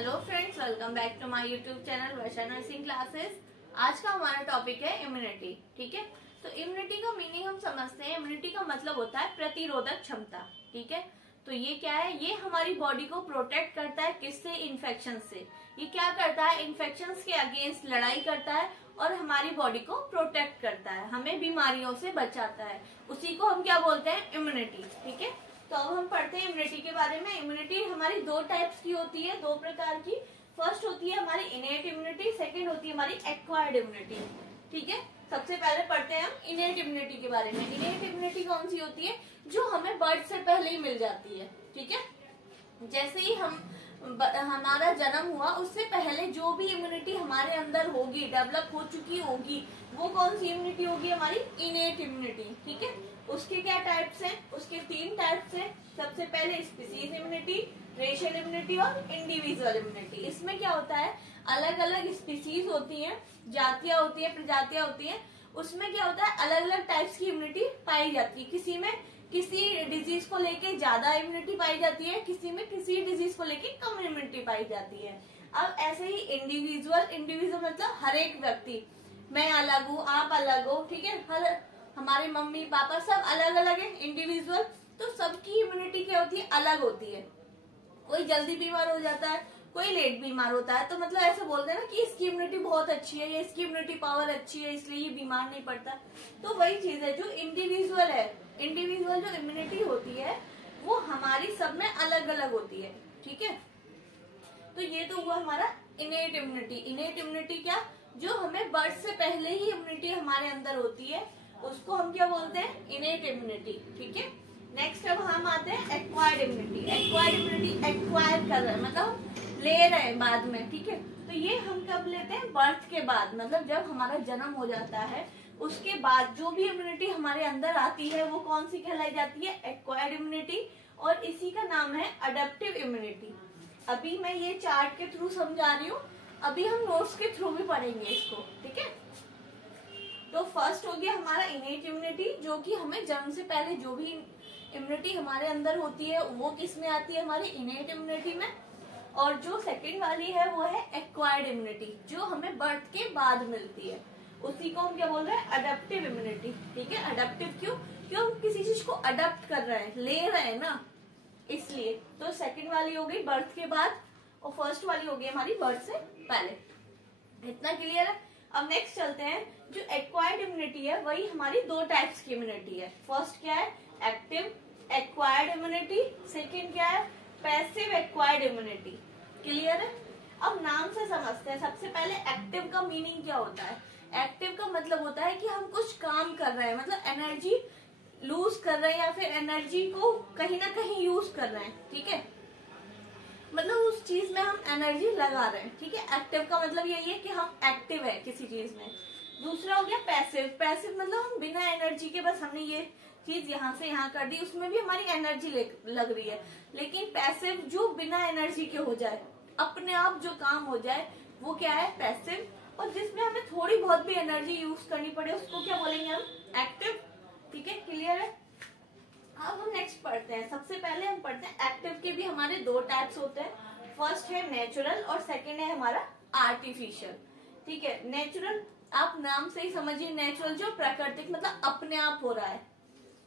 Hello friends, welcome back to my YouTube channel Varsha nursing classes. आज का हमारा topic है इम्यूनिटी। ठीक है, तो इम्यूनिटी का मीनिंग हम समझते हैं। इम्यूनिटी का मतलब होता है प्रतिरोधक क्षमता। ठीक है, तो ये क्या है? ये हमारी बॉडी को प्रोटेक्ट करता है। किससे? इन्फेक्शन से। ये क्या करता है? इन्फेक्शन के अगेंस्ट लड़ाई करता है और हमारी बॉडी को प्रोटेक्ट करता है, हमें बीमारियों से बचाता है। उसी को हम क्या बोलते हैं? इम्यूनिटी। ठीक है, तो अब हम पढ़ते हैं इम्यूनिटी के बारे में। इम्यूनिटी हमारी दो टाइप्स की होती है, दो प्रकार की। फर्स्ट होती है हमारी इनेट इम्यूनिटी, सेकंड होती है हमारी एक्वायर्ड इम्यूनिटी। ठीक है, सबसे पहले पढ़ते हैं हम इनेट इम्यूनिटी के बारे में। इनेट इम्यूनिटी कौन सी होती है? जो हमें बर्थ से पहले ही मिल जाती है। ठीक है, जैसे ही हमारा जन्म हुआ उससे पहले जो भी इम्यूनिटी हमारे अंदर होगी, डेवलप हो चुकी होगी, वो कौन सी इम्यूनिटी होगी? हमारी इनेट इम्यूनिटी। ठीक है, उसके क्या टाइप्स हैं? उसके तीन टाइप्स हैं। सबसे पहले स्पीसीज इम्यूनिटी, रेशियल इम्यूनिटी और इंडिविजुअल इम्यूनिटी। इसमें क्या होता है? अलग अलग स्पीसीज होती हैं, जातियां होती है, प्रजातियां होती हैं। उसमें क्या होता है? अलग अलग टाइप्स की इम्यूनिटी पाई जाती है। किसी में किसी डिजीज को लेके ज्यादा इम्यूनिटी पाई जाती है, किसी में किसी डिजीज को लेके कम इम्यूनिटी पाई जाती है। अब ऐसे ही इंडिविजुअल मतलब हर एक व्यक्ति, मैं अलग हूँ, आप अलग हो। ठीक है, हमारे मम्मी पापा सब अलग अलग है। इंडिविजुअल तो सबकी इम्यूनिटी क्या होती है? अलग होती है। कोई जल्दी बीमार हो जाता है, कोई लेट बीमार होता है। तो मतलब ऐसे बोलते हैं ना कि इसकी इम्यूनिटी बहुत अच्छी है या इसकी इम्यूनिटी पावर अच्छी है इसलिए ये बीमार नहीं पड़ता। तो वही चीज है जो इंडिविजुअल है। इंडिविजुअल जो इम्यूनिटी होती है वो हमारी सब में अलग अलग होती है। ठीक है, तो ये तो हुआ हमारा इनेट इम्यूनिटी। इनेट इम्यूनिटी क्या? जो हमें बर्थ से पहले ही इम्यूनिटी हमारे अंदर होती है, उसको हम क्या बोलते हैं? Innate immunity. ठीक है, नेक्स्ट अब हम आते हैं acquired immunity. Acquired immunity acquire कर रहे हैं मतलब ले रहे हैं बाद में। ठीक है, तो ये हम कब लेते हैं? बर्थ के बाद, मतलब जब हमारा जन्म हो जाता है उसके बाद जो भी इम्यूनिटी हमारे अंदर आती है वो कौन सी कहलाई जाती है? Acquired immunity. और इसी का नाम है अडेप्टिव इम्यूनिटी। अभी मैं ये चार्ट के थ्रू समझा रही हूँ, अभी हम नोट्स के थ्रू भी पढ़ेंगे इसको। ठीक है, तो फर्स्ट हो गया हमारा इनेट इम्यूनिटी, जो कि हमें जन्म से पहले जो भी इम्यूनिटी हमारे अंदर होती है वो किस में आती है? हमारी इनेट इम्यूनिटी में। और जो सेकंड वाली है वो है एक्वायर्ड इम्यूनिटी, जो हमें बर्थ के बाद मिलती है। उसी को हम क्या बोल रहे हैं? Adaptive immunity. ठीक है, अडेप्टिव क्यों? हम किसी चीज को अडेप्ट कर रहे हैं, ले रहे हैं ना, इसलिए। तो सेकंड वाली हो गई बर्थ के बाद और फर्स्ट वाली हो गई हमारी बर्थ से पहले। इतना क्लियर है? अब नेक्स्ट चलते हैं। जो एक्वायर्ड इम्यूनिटी है वही हमारी दो टाइप्स की इम्यूनिटी है। फर्स्ट क्या है? Active acquired immunity. सेकेंड क्या है? Passive acquired immunity. क्लियर है? अब नाम से समझते हैं। सबसे पहले एक्टिव का मीनिंग क्या होता है? एक्टिव का मतलब होता है कि हम कुछ काम कर रहे हैं, मतलब एनर्जी लूज कर रहे हैं या फिर एनर्जी को कहीं ना कहीं यूज कर रहे हैं। ठीक है, मतलब उस चीज में हम एनर्जी लगा रहे हैं। ठीक है, एक्टिव का मतलब यही है कि हम एक्टिव है किसी चीज में। दूसरा हो गया पैसिव। पैसिव मतलब हम बिना एनर्जी के, बस हमने ये चीज यहाँ से यहाँ कर दी, उसमें भी हमारी एनर्जी लग रही है। लेकिन पैसिव जो बिना एनर्जी के हो जाए, अपने आप जो काम हो जाए, वो क्या है? पैसिव। और जिसमें हमें थोड़ी बहुत भी एनर्जी यूज करनी पड़े उसको क्या बोलेंगे हम? एक्टिव। ठीक है, क्लियर है? अब हम नेक्स्ट पढ़ते हैं। सबसे पहले हम पढ़ते हैं एक्टिव के भी हमारे दो टाइप्स होते हैं। फर्स्ट है नेचुरल और सेकंड है हमारा आर्टिफिशियल। ठीक है, नेचुरल आप नाम से ही समझिए, नेचुरल जो प्राकृतिक मतलब अपने आप हो रहा है,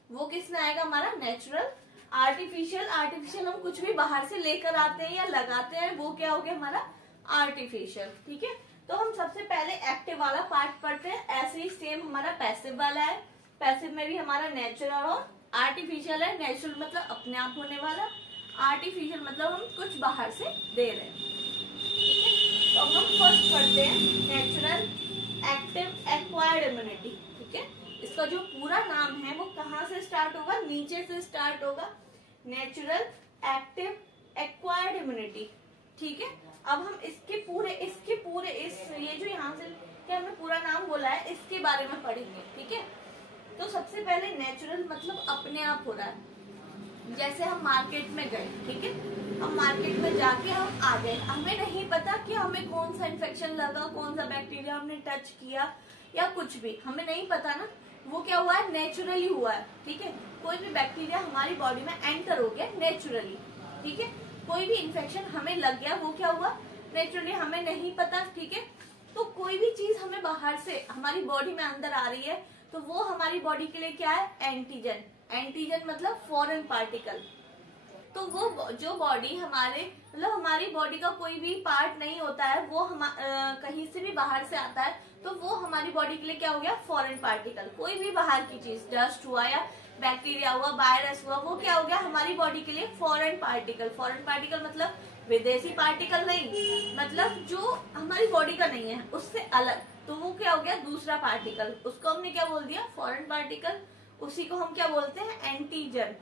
वो किस में आएगा? हमारा नेचुरल। आर्टिफिशियल हम कुछ भी बाहर से लेकर आते हैं या लगाते हैं, वो क्या हो गया? हमारा आर्टिफिशियल। ठीक है, तो हम सबसे पहले एक्टिव वाला पार्ट पढ़ते हैं। ऐसे ही सेम हमारा पैसिव वाला है। पैसिव में भी हमारा नेचुरल और आर्टिफिशियल है। नेचुरल मतलब अपने आप होने वाला, आर्टिफिशियल मतलब हम कुछ बाहर से दे रहे हैं। ठीक है, तो हम फर्स्ट पढ़ते हैं नेचुरल एक्टिव एक्वायर्ड इम्यूनिटी। ठीक है, इसका जो पूरा नाम है वो कहाँ से स्टार्ट होगा? नीचे से स्टार्ट होगा, नेचुरल एक्टिव एक्वायर्ड इम्यूनिटी। ठीक है, अब हम इसके पूरे ये जो यहाँ से क्या हमने पूरा नाम बोला है इसके बारे में पढ़ेंगे। ठीक है, तो सबसे पहले नेचुरल मतलब अपने आप हो रहा है। जैसे हम मार्केट में गए, ठीक है, हम मार्केट में जाके हम आ गए, हमें नहीं पता कि हमें कौन सा इन्फेक्शन लगा, कौन सा बैक्टीरिया हमने टच किया या कुछ भी हमें नहीं पता ना, वो क्या हुआ है? नेचुरली हुआ है। ठीक है, कोई भी बैक्टीरिया हमारी बॉडी में एंटर हो गया नेचुरली। ठीक है, कोई भी इन्फेक्शन हमें लग गया, वो क्या हुआ, नेचुरली हमें नहीं पता, ठीक है। तो कोई भी चीज हमें बाहर से हमारी बॉडी में अंदर आ रही है तो वो हमारी बॉडी के लिए क्या है, एंटीजन। एंटीजन मतलब फॉरेन पार्टिकल। तो वो जो बॉडी हमारे मतलब हमारी बॉडी का कोई भी पार्ट नहीं होता है, वो कहीं से भी बाहर से आता है तो वो हमारी बॉडी के लिए क्या हो गया, फॉरेन पार्टिकल। कोई भी बाहर की चीज, डस्ट हुआ या बैक्टीरिया हुआ, वायरस हुआ, वो क्या हो गया हमारी बॉडी के लिए फॉरेन पार्टिकल। फॉरेन पार्टिकल मतलब विदेशी पार्टिकल नहीं, मतलब जो हमारी बॉडी का नहीं है उससे अलग, तो वो क्या हो गया दूसरा पार्टिकल। उसको हमने क्या बोल दिया, फॉरेन पार्टिकल। उसी को हम क्या बोलते हैं, एंटीजन।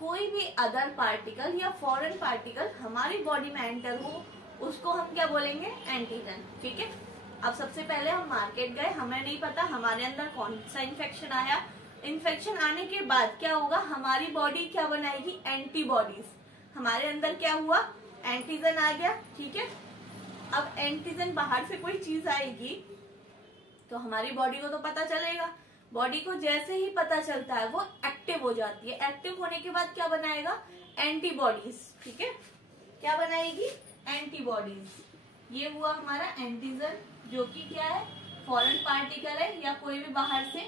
कोई भी अदर पार्टिकल या फॉरेन पार्टिकल हमारी बॉडी में एंटर हो उसको हम क्या बोलेंगे, एंटीजन। ठीक है। अब सबसे पहले हम मार्केट गए, हमें नहीं पता हमारे अंदर कौन सा इन्फेक्शन आया। इन्फेक्शन आने के बाद क्या होगा, हमारी बॉडी क्या बनाएगी, एंटीबॉडीज। हमारे अंदर क्या हुआ, एंटीजन आ गया। ठीक है। अब एंटीजन बाहर से कोई चीज आएगी तो हमारी बॉडी को तो पता चलेगा। बॉडी को जैसे ही पता चलता है वो एक्टिव हो जाती है। एक्टिव होने के बाद क्या बनाएगा, एंटीबॉडीज। ठीक है। क्या बनाएगी, एंटीबॉडीज। ये हुआ हमारा एंटीजन, जो कि क्या है, फॉरेन पार्टिकल है या कोई भी बाहर से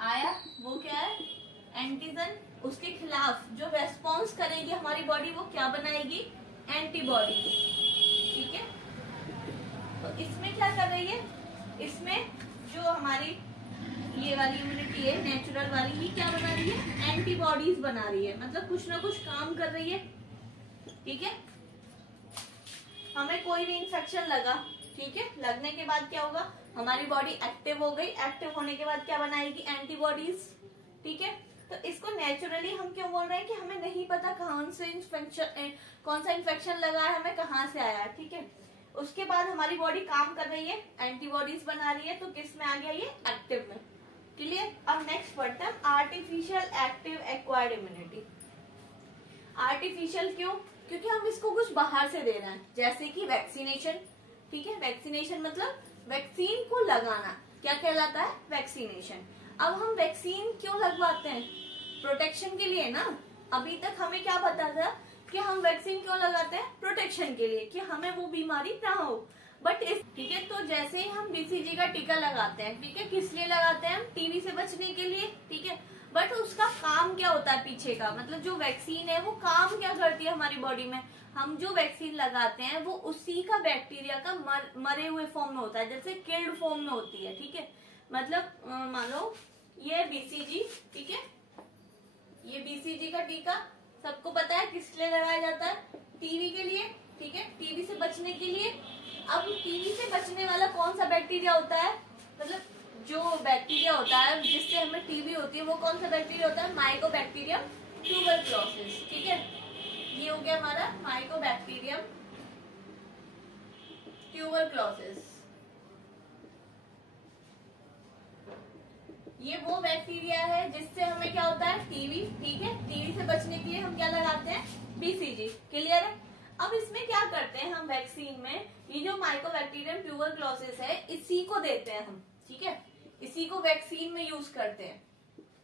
आया, वो क्या है, एंटीजन। उसके खिलाफ जो रेस्पॉन्स करेगी हमारी बॉडी, वो क्या बनाएगी, एंटीबॉडीज। ठीक है। तो इसमें क्या कर रही है, इसमें जो हमारी ये वाली इम्यूनिटी है नेचुरल वाली, ही क्या बना रही है, एंटीबॉडीज बना रही है, मतलब कुछ ना कुछ काम कर रही है। ठीक है। हमें कोई भी इंफेक्शन लगा, ठीक है, लगने के बाद क्या होगा, हमारी बॉडी एक्टिव हो गई। एक्टिव होने के बाद क्या बनाएगी, एंटीबॉडीज। ठीक है। तो इसको नेचुरली हम क्यों बोल रहे हैं कि हमें नहीं पता कौन सा इन्फेक्शन लगा है, हमें कहाँ से आया है। ठीक है। उसके बाद हमारी बॉडी काम कर रही है, एंटीबॉडीज बना रही है, तो किस में आ गया, ये एक्टिव में। क्लियर। अब नेक्स्ट पढ़ते हैं artificial active acquired immunity. Artificial क्यों, क्योंकि हम इसको कुछ बाहर से दे रहे हैं, जैसे कि वैक्सीनेशन। ठीक है। वैक्सीनेशन मतलब वैक्सीन को लगाना, क्या कहलाता है, वैक्सीनेशन। अब हम वैक्सीन क्यों लगवाते हैं, प्रोटेक्शन के लिए ना। अभी तक हमें क्या पता था कि हम वैक्सीन क्यों लगाते हैं, प्रोटेक्शन के लिए, कि हमें वो बीमारी ना हो। बट इस, ठीक है, तो जैसे ही हम बीसीजी का टीका लगाते हैं, ठीक है, किस लिए लगाते हैं, हम टीबी से बचने के लिए। ठीक है। बट उसका काम क्या होता है पीछे का, मतलब जो वैक्सीन है वो काम क्या करती है हमारी बॉडी में। हम जो वैक्सीन लगाते हैं वो उसी का बैक्टीरिया का मरे हुए फॉर्म में होता है, जैसे किल्ड फॉर्म में होती है। ठीक है। मतलब मान लो ये बीसीजी, ठीक है, ये बीसीजी का टीका सबको पता है किस लिए लगाया जाता है, टीबी के लिए। ठीक है। टीबी से बचने के लिए। अब टीबी से बचने वाला कौन सा बैक्टीरिया होता है, मतलब जो बैक्टीरिया होता है जिससे हमें टीबी होती है, वो कौन सा बैक्टीरिया होता है, माइकोबैक्टीरियम ट्यूबरक्लोसिस। ठीक है। ये हो गया हमारा माइकोबैक्टीरियम ट्यूबरक्लोसिस। ये वो बैक्टीरिया है जिससे हमें क्या होता है, टीबी। ठीक है। टीबी से बचने के लिए हम क्या लगाते हैं, बीसीजी। क्लियर है। अब इसमें क्या करते हैं हम, वैक्सीन में ये जो माइकोबैक्टीरियम ट्यूबरक्लोसिस है, इसी को देते हैं हम। ठीक है। इसी को वैक्सीन में यूज करते हैं।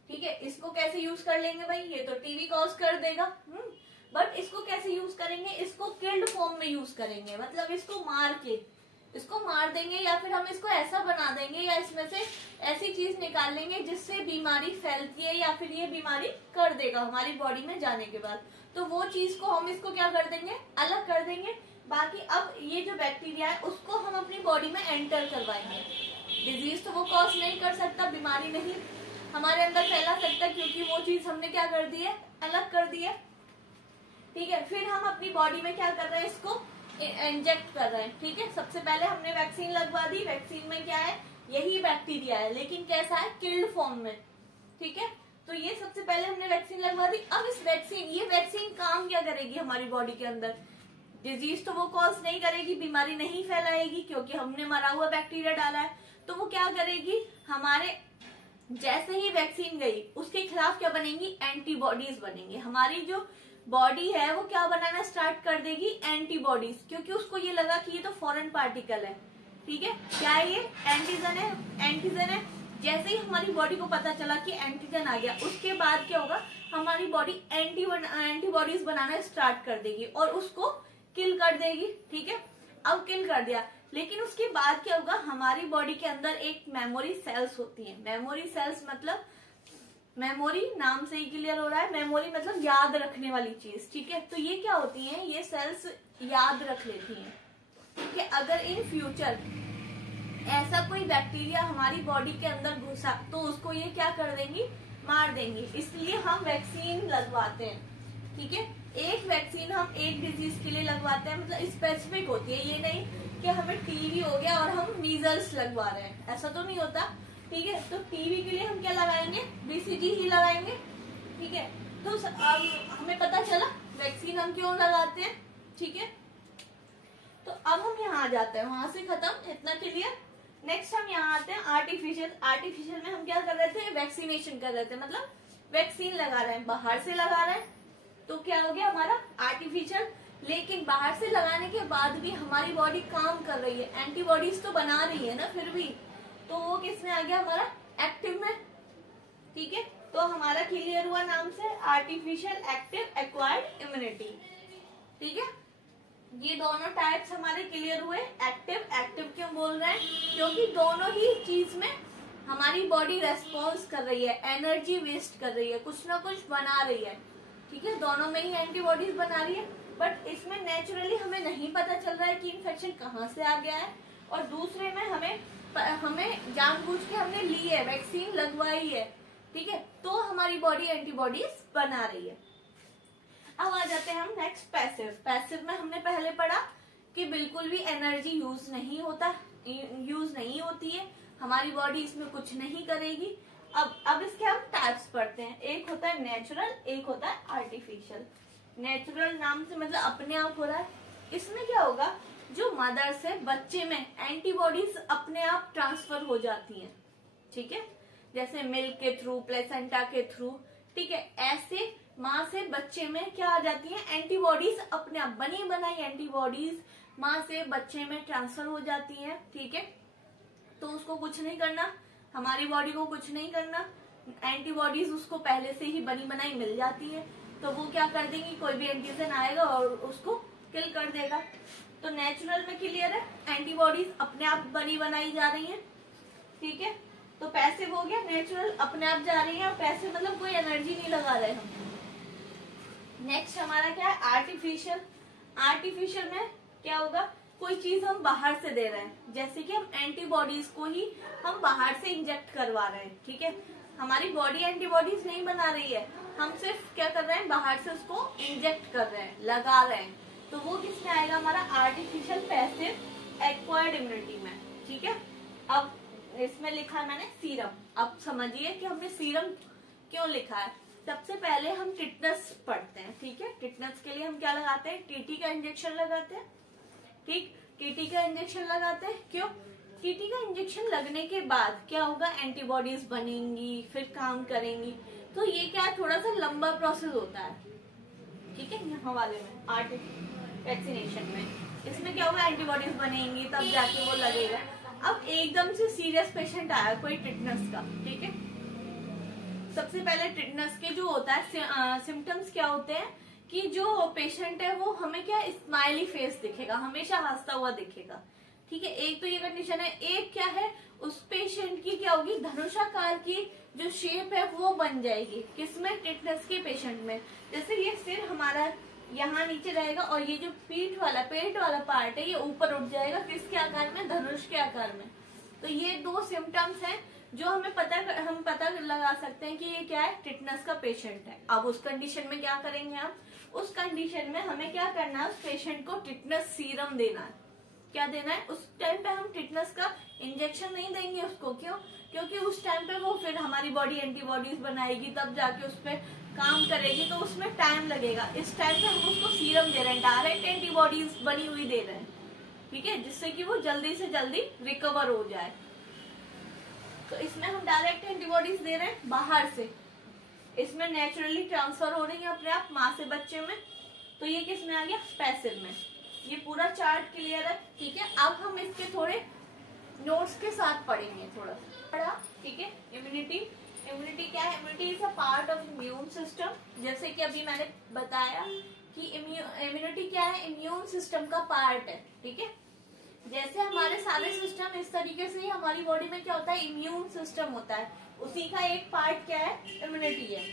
ठीक है। इसको कैसे यूज कर लेंगे भाई, ये तो टीबी कॉज कर देगा, बट इसको कैसे यूज करेंगे, इसको किल्ड फॉर्म में यूज करेंगे, मतलब इसको मार देंगे, या फिर हम इसको ऐसा बना देंगे, या इसमें से ऐसी चीज निकाल लेंगे जिससे बीमारी फैलती है, या फिर ये बीमारी कर देगा हमारी बॉडी में जाने के बाद। तो वो चीज को हम इसको क्या कर देंगे, अलग कर देंगे। बाकी अब ये जो बैक्टीरिया है उसको हम अपनी बॉडी में एंटर करवाएंगे। डिजीज तो वो कॉज नहीं कर सकता, बीमारी नहीं हमारे अंदर फैला सकता, क्योंकि वो चीज हमने क्या कर दी है, अलग कर दी है। ठीक है। फिर हम अपनी बॉडी में क्या कर रहे हैं, इसको इंजेक्ट कर रहे हैं। ठीक है। सबसे पहले हमने वैक्सीन लगवा दी। वैक्सीन में क्या है, यही बैक्टीरिया है, लेकिन कैसा है, किल्ड फॉर्म में। ठीक है। तो ये सबसे पहले हमने वैक्सीन लगवा दी। अब इस ये वैक्सीन काम क्या करेगी हमारी बॉडी के अंदर, डिजीज तो वो कॉज नहीं करेगी, बीमारी नहीं फैलाएगी, क्योंकि हमने मरा हुआ बैक्टीरिया डाला है। तो वो क्या करेगी, हमारे जैसे ही वैक्सीन गई उसके खिलाफ क्या बनेंगी, एंटीबॉडीज बनेंगी। हमारी जो बॉडी है वो क्या बनाना स्टार्ट कर देगी, एंटीबॉडीज, क्योंकि उसको ये लगा कि ये तो फॉरेन पार्टिकल है। ठीक है। क्या है ये, एंटीजन है। एंटीजन है जैसे ही हमारी बॉडी को पता चला कि एंटीजन आ गया, उसके बाद क्या होगा, हमारी बॉडी एंटीबॉडीज बनाना स्टार्ट कर देगी और उसको किल कर देगी। ठीक है, अब किल कर दिया, लेकिन उसके बाद क्या होगा, हमारी बॉडी के अंदर एक मेमोरी सेल्स होती है। मेमोरी सेल्स मतलब, मेमोरी नाम से ही क्लियर हो रहा है, मेमोरी मतलब याद रखने वाली चीज। ठीक है, तो ये क्या होती है, ये सेल्स याद रख लेती हैं कि अगर इन फ्यूचर ऐसा कोई बैक्टीरिया हमारी बॉडी के अंदर घुसा तो उसको ये क्या कर देंगी, मार देंगी। इसलिए हम वैक्सीन लगवाते हैं। ठीक है, एक वैक्सीन हम एक डिजीज के लिए लगवाते हैं, मतलब स्पेसिफिक होती है, ये नहीं कि हमें टीबी हो गया और हम मीजल्स लगवा रहे हैं, ऐसा तो नहीं होता। ठीक है, तो टीबी के लिए हम क्या लगाएंगे, बीसीजी ही लगाएंगे। ठीक है, तो अब हमें पता चला वैक्सीन हम क्यों लगाते हैं। ठीक है, तो अब हम यहाँ आ जाते हैं, वहां से खत्म, इतना क्लियर। नेक्स्ट हम यहाँ आते हैं आर्टिफिशियल। आर्टिफिशियल में हम क्या कर रहे थे, वैक्सीनेशन कर रहे थे, मतलब वैक्सीन लगा रहे हैं, बाहर से लगा रहे हैं, तो क्या हो गया हमारा आर्टिफिशियल। लेकिन बाहर से लगाने के बाद भी हमारी बॉडी काम कर रही है, एंटीबॉडीज तो बना रही है ना फिर भी, तो वो किसमें आ गया, हमारा एक्टिव में। ठीक है, तो हमारा क्लियर हुआ नाम से, आर्टिफिशियल, एक्टिव, एक्वायर्ड इम्यूनिटी। ठीक है, ये दोनों टाइप्स हमारे क्लियर हुए। एक्टिव क्यों बोल रहे हैं, क्योंकि दोनों ही चीज में हमारी बॉडी रेस्पॉन्स कर रही है, एनर्जी वेस्ट कर रही है, कुछ ना कुछ बना रही है। ठीक है, दोनों में ही एंटीबॉडीज बना रही है, बट इसमें नेचुरली हमें नहीं पता चल रहा है कि इन्फेक्शन कहाँ से आ गया है, और दूसरे में हमें जानबूझ के हमने ली है, वैक्सीन लगवाई है। ठीक है, तो हमारी बॉडी एंटीबॉडीज बना रही है। अब आ जाते हैं हम नेक्स्ट पैसिव। पैसिव में हमने पहले पढ़ा कि बिल्कुल भी एनर्जी यूज नहीं होती है, हमारी बॉडी इसमें कुछ नहीं करेगी। अब इसके हम टाइप्स पढ़ते हैं। एक होता है नेचुरल, एक होता है आर्टिफिशियल। नेचुरल नाम से मतलब अपने आप हो रहा है। इसमें क्या होगा, जो मदर से बच्चे में एंटीबॉडीज अपने आप ट्रांसफर हो जाती हैं। ठीक है, जैसे मिल्क के थ्रू, प्लेसेंटा के थ्रू। ठीक है, ऐसे माँ से बच्चे में क्या आ जाती है, एंटीबॉडीज अपने आप, बनी बनाई एंटीबॉडीज माँ से बच्चे में ट्रांसफर हो जाती हैं। ठीक है, तो उसको कुछ नहीं करना, हमारी बॉडी को कुछ नहीं करना, एंटीबॉडीज उसको पहले से ही बनी बनाई मिल जाती है, तो वो क्या कर देंगी, कोई भी एंटीजन आएगा और उसको किल कर देगा। तो नेचुरल में क्लियर है, एंटीबॉडीज अपने आप बनी बनाई जा रही हैं। ठीक है, तो पैसिव हो गया, नेचुरल अपने आप जा रही है, और पैसिव मतलब कोई एनर्जी नहीं लगा रहे हम। नेक्स्ट हमारा क्या है, आर्टिफिशियल। आर्टिफिशियल में क्या होगा, कोई चीज हम बाहर से दे रहे हैं, जैसे कि हम एंटीबॉडीज को ही हम बाहर से इंजेक्ट करवा रहे हैं। ठीक है, हमारी बॉडी एंटीबॉडीज नहीं बना रही है, हम सिर्फ क्या कर रहे हैं, बाहर से उसको इंजेक्ट कर रहे हैं, लगा रहे हैं, तो वो किसमें आएगा, हमारा आर्टिफिशियल, पैसिव, एक्वायर्ड इम्यूनिटी में। ठीक है, अब इसमें लिखा है मैंने सीरम। अब समझिए कि हमने सीरम क्यों लिखा है। सबसे पहले हम टिटनस पढ़ते हैं। ठीक है, टिटनस के लिए हम क्या लगाते हैं, टीटी का इंजेक्शन लगाते हैं। ठीक, टीटी का इंजेक्शन लगाते हैं, क्यों, टीटी का इंजेक्शन लगने के बाद क्या होगा, एंटीबॉडीज बनेंगी, फिर काम करेंगी, तो ये क्या है, थोड़ा सा लंबा प्रोसेस होता है। ठीक है, यहाँ वाले में वैक्सीनेशन में इसमें क्या होगा, एंटीबॉडीज बनेंगी तब जाके वो लगेगा। अब एकदम से सीरियस पेशेंट आया कोई टिटनस का। ठीक है, सबसे पहले टिटनस के जो होता है सिम्टम्स क्या होते हैं कि जो पेशेंट है वो हमें क्या, स्माइली फेस दिखेगा, हमेशा हंसता हुआ दिखेगा। ठीक है, एक तो ये कंडीशन है। एक क्या है, उस पेशेंट की क्या होगी, धनुषाकार की जो शेप है वो बन जाएगी। किसमें, टिटनस के पेशेंट में। जैसे ये सिर हमारा यहाँ नीचे रहेगा और ये जो पेट वाला पार्ट है ये ऊपर उठ जाएगा, किसके आकार में, धनुष के आकार में। तो ये दो सिम्टम्स हैं जो हम पता लगा सकते हैं कि ये क्या है, टिटनस का पेशेंट है। अब उस कंडीशन में क्या करेंगे हम, उस कंडीशन में हमें क्या करना है, उस पेशेंट को टिटनस सीरम देना है। क्या देना है, उस टाइम पे हम टिटनस का इंजेक्शन नहीं देंगे उसको, क्यों, क्योंकि उस टाइम पे वो फिर हमारी बॉडी एंटीबॉडीज बनाएगी, तब जाके उस पर काम करेगी, तो उसमें टाइम लगेगा। इस टाइम पे हम उसको सीरम दे रहे हैं, डायरेक्ट एंटीबॉडीज बनी हुई दे रहे हैं। ठीक है, जिससे कि वो जल्दी से जल्दी रिकवर हो जाए। तो इसमें हम डायरेक्ट एंटीबॉडीज दे रहे हैं बाहर से, इसमें नेचुरली ट्रांसफर हो रही है अपने आप माँ से बच्चे में, तो ये किस में आ गया, पैसिव में। ये पूरा चार्ट क्लियर है। ठीक है, अब हम इसके थोड़े नोट्स के साथ पढ़ेंगे थोड़ा। पढ़ा, ठीक है। इम्यूनिटी क्या है? Immunity is a part of immune system. जैसे कि अभी मैंने बताया कि इम्यूनिटी क्या है? इम्यून सिस्टम का पार्ट है, ठीक है। जैसे हमारे सारे सिस्टम, इस तरीके से ही हमारी बॉडी में क्या होता है? इम्यून सिस्टम होता है। उसी का एक पार्ट क्या है? इम्यूनिटी है।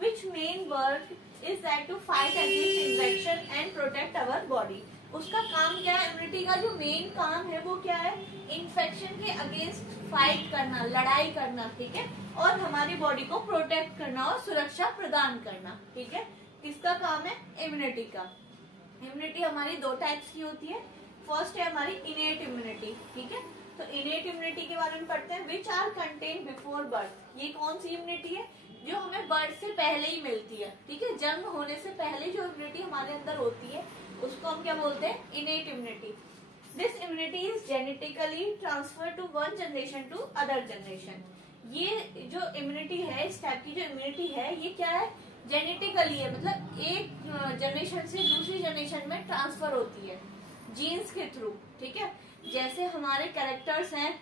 Which main work is that to fight against infection and protect our body. उसका काम क्या है? इम्यूनिटी का जो मेन काम है वो क्या है? इन्फेक्शन के अगेंस्ट फाइट करना, लड़ाई करना, ठीक है, और हमारी बॉडी को प्रोटेक्ट करना और सुरक्षा प्रदान करना, ठीक है। किसका काम है? इम्यूनिटी का। इम्यूनिटी हमारी दो टाइप्स की होती है। फर्स्ट है हमारी इनेट इम्यूनिटी, ठीक है। तो इनेट इम्यूनिटी के बारे में पढ़ते हैं। Which are contain before birth. ये कौन सी इम्यूनिटी है? जो हमें बर्थ से पहले ही मिलती है, ठीक है। जन्म होने से पहले जो इम्यूनिटी हमारे अंदर होती है उसको हम क्या बोलते हैं? Innate immunity. This immunity is genetically transfer to one generation to other generation. ये जो इम्यूनिटी है, इस टाइप की जो इम्यूनिटी है, ये क्या है? जेनेटिकली है, मतलब एक जनरेशन से दूसरी जनरेशन में ट्रांसफर होती है जीन्स के थ्रू, ठीक है। जैसे हमारे कैरेक्टर्स हैं,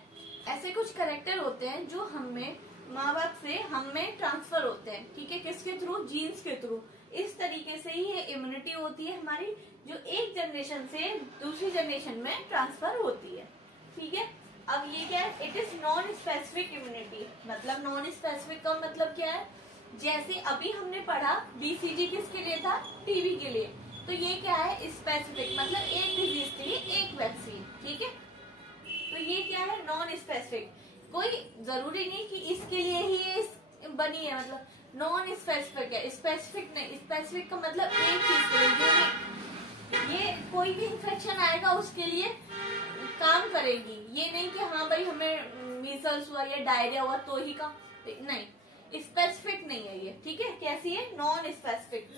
ऐसे कुछ कैरेक्टर होते हैं जो हमें माँ बाप से हमें ट्रांसफर होते हैं, ठीक है। किसके थ्रू? जीन्स के थ्रू। इस तरीके से ही ये इम्यूनिटी होती है हमारी, जो एक जनरेशन से दूसरी जनरेशन में ट्रांसफर होती है, ठीक है। अब ये क्या है? It is non specific immunity. मतलब नॉन स्पेसिफिक का मतलब क्या है? जैसे अभी हमने पढ़ा BCG किसके लिए था? टीबी के लिए। तो ये क्या है? स्पेसिफिक, मतलब एक डिजीज के लिए एक वैक्सीन, ठीक है। तो ये क्या है? Non specific. कोई जरूरी नहीं कि इसके लिए ही ये बनी है, मतलब नॉन स्पेसिफिक है, स्पेसिफिक नहीं। स्पेसिफिक का मतलब एक चीज के लिए, ये कोई भी इन्फेक्शन आएगा उसके लिए काम करेगी। ये नहीं कि हाँ भाई हमें मीजल्स हुआ या डायरिया हुआ तो ही काम, नहीं, स्पेसिफिक नहीं है ये, ठीक है। कैसी है? नॉन स्पेसिफिक,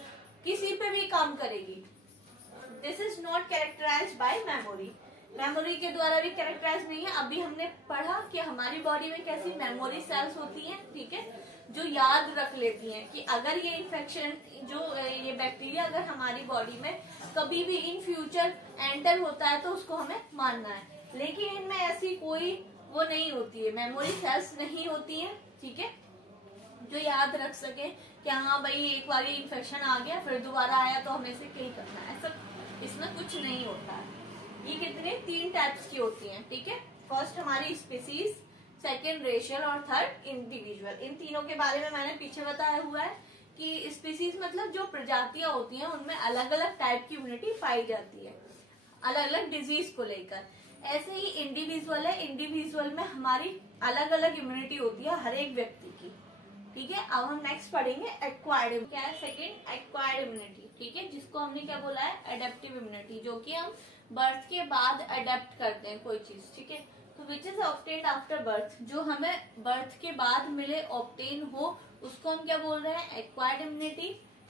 किसी पे भी काम करेगी। This is not characterized by memory. Memory के द्वारा भी कैरेक्टराइज नहीं है। अभी हमने पढ़ा कि हमारी बॉडी में कैसी मेमोरी सेल्स होती हैं, ठीक है, जो याद रख लेती हैं कि अगर ये इन्फेक्शन, जो ये बैक्टीरिया अगर हमारी बॉडी में कभी भी इन फ्यूचर एंटर होता है तो उसको हमें मानना है। लेकिन इनमें ऐसी कोई वो नहीं होती है, मेमोरी सेल्स नहीं होती है, ठीक है, जो याद रख सके कि हाँ भाई एक बार इन्फेक्शन आ गया फिर दोबारा आया तो हमें इसे किल करना है, ऐसा इसमें कुछ नहीं होता है। ये कितने? 3 टाइप्स की होती हैं, ठीक है। फर्स्ट हमारी स्पीसीज, सेकंड रेशियल और थर्ड इंडिविजुअल। इन तीनों के बारे में मैंने पीछे बताया हुआ है कि स्पीसीज मतलब जो प्रजातियां होती हैं उनमें अलग अलग टाइप की इम्यूनिटी पाई जाती है अलग अलग डिजीज को लेकर। ऐसे ही इंडिविजुअल है, इंडिविजुअल में हमारी अलग अलग इम्यूनिटी होती है हर एक व्यक्ति की, ठीक है। अब हम नेक्स्ट पढ़ेंगे एक्वायर्ड। क्या है? सेकंड, एक्वायर्ड इम्यूनिटी, ठीक है, जिसको हमने क्या बोला है? एडेप्टिव इम्यूनिटी, जो कि हम बर्थ के बाद अडेप्ट करते हैं कोई चीज, ठीक है। तो which is obtained after birth, जो हमें बर्थ के बाद मिले, ऑब्टेन हो, उसको हम क्या बोल रहे हैं? Acquired immunity.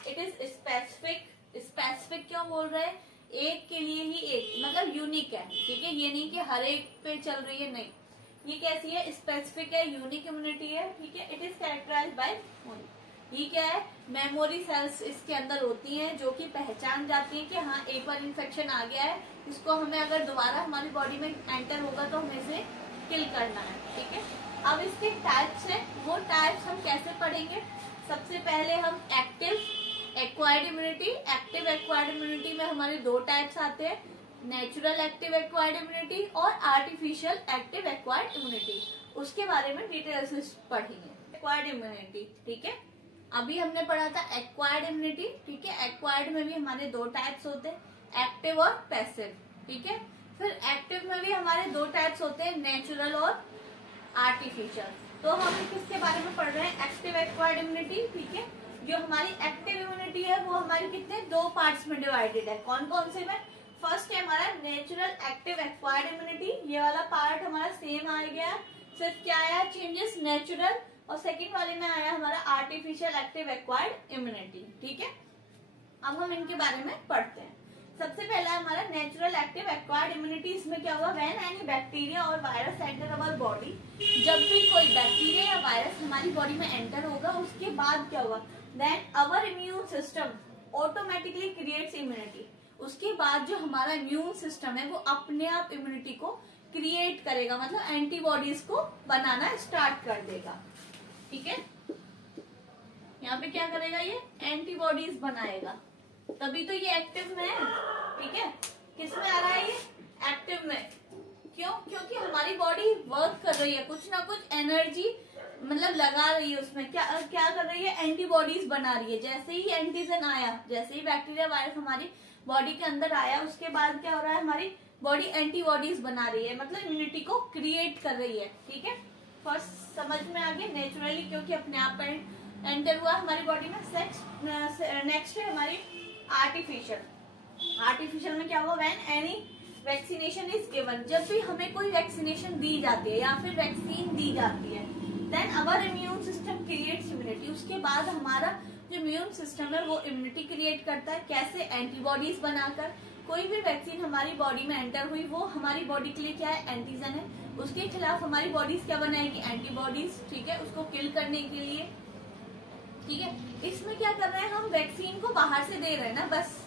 It is specific. Specific क्यों बोल रहे हैं? एक के लिए ही एक, मतलब यूनिक है, ठीक है। ये नहीं कि हर एक पे चल रही है, नहीं, ये कैसी है? स्पेसिफिक है, यूनिक इम्यूनिटी है, ठीक है। इट इज कैरेक्टराइज्ड बाय, ये क्या है? मेमोरी सेल्स इसके अंदर होती हैं जो कि पहचान जाती हैं कि हाँ एक बार इन्फेक्शन आ गया है, इसको हमें अगर दोबारा हमारी बॉडी में एंटर होगा तो हमें इसे किल करना है, ठीक है। अब इसके टाइप्स हैं, वो टाइप्स हम कैसे पढ़ेंगे? सबसे पहले हम active acquired immunity. Active acquired immunity में हमारे 2 टाइप्स आते हैं, नेचुरल एक्टिव एक्वायर्ड इम्यूनिटी और आर्टिफिशियल एक्टिव एक्वायर्ड इम्यूनिटी। उसके बारे में डिटेल से पढ़ेंगे। एक्वायर्ड इम्यूनिटी, ठीक है, अभी हमने पढ़ा था एक्वायर्ड इम्यूनिटी, ठीक है। एक्वायर्ड में भी हमारे 2 टाइप्स होते हैं, एक्टिव और पैसिव, ठीक है। फिर एक्टिव में भी हमारे 2 टाइप्स होते हैं, नेचुरल और आर्टिफिशियल। तो हम किसके बारे में पढ़ रहे हैं? एक्टिव एक्वायर्ड इम्यूनिटी, ठीक है। जो हमारी एक्टिव इम्यूनिटी है वो हमारी कितने 2 पार्ट्स में डिवाइडेड है। कौन कौन से में? फर्स्ट है हमारा नेचुरल एक्टिव एक्वायर्ड इम्यूनिटी, ये वाला पार्ट हमारा सेम आ गया, सिर्फ क्या आया? चेंजेस नेचुरल, और सेकंड वाले में आया हमारा आर्टिफिशियल एक्टिव एक्वायर्ड इम्यूनिटी, ठीक है। अब हम इनके बारे में पढ़ते हैं। सबसे पहला हमारा नेचुरल एक्टिव एक्वायर्ड इम्यूनिटी। इसमें क्या हुआ? व्हेन एनी बैक्टीरिया और वायरस एंटर अवर बॉडी, जब भी कोई बैक्टीरिया या वायरस हमारी बॉडी में एंटर होगा उसके बाद क्या हुआ? Then our immune system automatically creates immunity. उसके बाद जो हमारा इम्यून सिस्टम है वो अपने आप इम्यूनिटी को क्रिएट करेगा, मतलब एंटीबॉडीज को बनाना स्टार्ट कर देगा। ठीक है, यहाँ पे क्या करेगा, ये एंटीबॉडीज बनाएगा, तभी तो ये एक्टिव में है। ठीक है, किस में आ रहा है, ये एक्टिव में। क्यों? क्योंकि हमारी बॉडी वर्क कर रही है, कुछ ना कुछ एनर्जी मतलब लगा रही है उसमें। क्या कर रही है, एंटीबॉडीज बना रही है। जैसे ही एंटीजन आया, जैसे ही बैक्टीरिया वायरस हमारी बॉडी के अंदर आया, उसके बाद क्या हो रहा है, हमारी बॉडी एंटीबॉडीज बना रही है, मतलब इम्यूनिटी को क्रिएट कर रही है। ठीक है, फर्स्ट समझ में आ गया, नेचुरली, क्योंकि अपने आप एंटर हुआ हमारी बॉडी में। नेक्स्ट है हमारी आर्टिफिशियल। आर्टिफिशियल में क्या हुआ, when any vaccination is given, जब भी हमें कोई वैक्सीनेशन दी जाती है या फिर वैक्सीन दी जाती है, then our immune system creates immunity, उसके बाद हमारा जो इम्यून सिस्टम है वो इम्यूनिटी क्रिएट करता है। कैसे, एंटीबॉडीज बनाकर। कोई भी वैक्सीन हमारी बॉडी में एंटर हुई, वो हमारी बॉडी के लिए क्या है, एंटीजन है, उसके खिलाफ हमारी बॉडीज क्या बनाएगी, एंटीबॉडीज। ठीक है, उसको किल करने के लिए। ठीक है, इसमें क्या कर रहे हैं, हम वैक्सीन को बाहर से दे रहे हैं ना, बस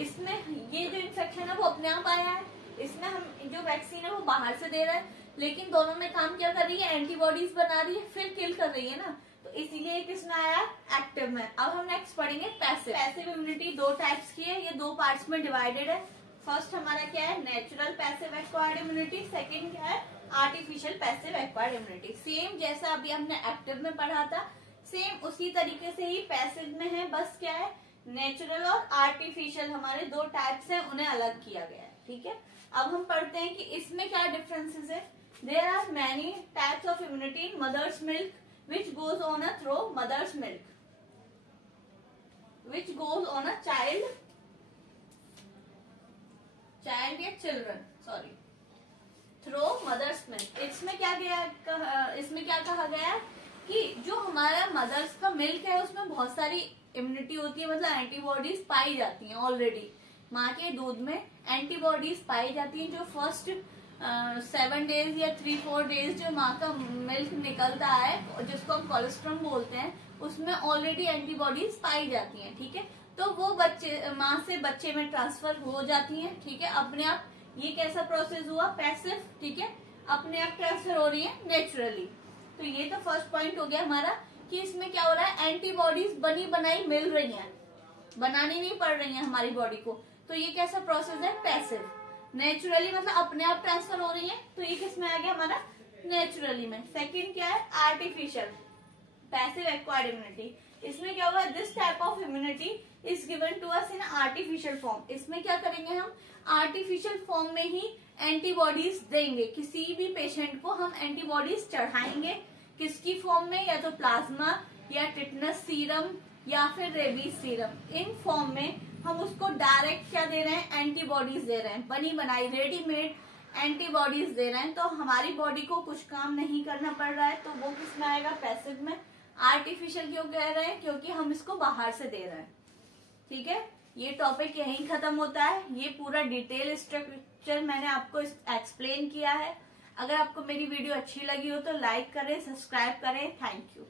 इसमें ये जो इन्फेक्शन है वो अपने आप आया है, इसमें हम जो वैक्सीन है वो बाहर से दे रहे हैं, लेकिन दोनों में काम क्या कर रही है, एंटीबॉडीज बना रही है, फिर किल कर रही है ना, तो इसीलिए किसमें आया, एक्टिव में। अब हम नेक्स्ट पढ़ेंगे पैसिव। पैसिव इम्यूनिटी दो टाइप्स की है, ये दो पार्ट्स में डिवाइडेड है। फर्स्ट हमारा क्या है, natural passive acquired immunity, second क्या है, artificial passive acquired immunity. Same जैसा अभी हमने एक्टिव में पढ़ा था, सेम उसी तरीके से ही पैसिव में है, बस क्या है, नेचुरल और आर्टिफिशियल हमारे दो टाइप्स हैं, उन्हें अलग किया गया है। ठीक है, अब हम पढ़ते हैं कि इसमें क्या डिफरेंसेस है। There are many types of immunity in mother's milk which goes on a through mother's milk, which goes on a child या children, sorry, through mother's milk। इसमें क्या कहा गया कि जो हमारा मदर्स का मिल्क है उसमें बहुत सारी इम्यूनिटी होती है, मतलब एंटीबॉडीज पाई जाती हैं। ऑलरेडी माँ के दूध में एंटीबॉडीज पाई जाती हैं, जो फर्स्ट 7 डेज या 3-4 डेज जो माँ का मिल्क निकलता है, जिसको हम कोलेस्ट्रॉम बोलते हैं, उसमें ऑलरेडी एंटीबॉडीज पाई जाती हैं। ठीक है, तो वो बच्चे माँ से बच्चे में ट्रांसफर हो जाती हैं। ठीक है, अपने आप ये कैसा प्रोसेस हुआ, पैसिव। ठीक है, अपने आप ट्रांसफर हो रही है नेचुरली। तो ये तो फर्स्ट पॉइंट हो गया हमारा कि इसमें क्या हो रहा है, एंटीबॉडीज बनी बनाई मिल रही हैं, बनानी नहीं पड़ रही है हमारी बॉडी को। तो ये कैसा प्रोसेस है, पैसिव। नेचुरली मतलब अपने आप ट्रांसफर हो रही है, तो ये किस में आ गया हमारा, नेचुरली में। सेकंड क्या है, आर्टिफिशियल पैसिव एक्वायर्ड इम्यूनिटी। इसमें क्या होगा, this type of immunity is given to us in artificial form. इसमें क्या करेंगे, हम आर्टिफिशियल फॉर्म में ही एंटीबॉडीज देंगे। किसी भी पेशेंट को हम एंटीबॉडीज चढ़ाएंगे, किसकी फॉर्म में, या तो प्लाज्मा या टिटनस सीरम या फिर रेबीज सीरम। इन फॉर्म में हम उसको डायरेक्ट क्या दे रहे हैं, एंटीबॉडीज दे रहे हैं, बनी बनाई रेडीमेड एंटीबॉडीज दे रहे हैं। तो हमारी बॉडी को कुछ काम नहीं करना पड़ रहा है, तो वो किस में आएगा, पैसिव में। आर्टिफिशियल क्यों कह रहे हैं, क्योंकि हम इसको बाहर से दे रहे हैं। ठीक है, ये टॉपिक यहीं खत्म होता है। ये पूरा डिटेल स्ट्रक्चर मैंने आपको एक्सप्लेन किया है। अगर आपको मेरी वीडियो अच्छी लगी हो तो लाइक करें, सब्सक्राइब करें। Thank you.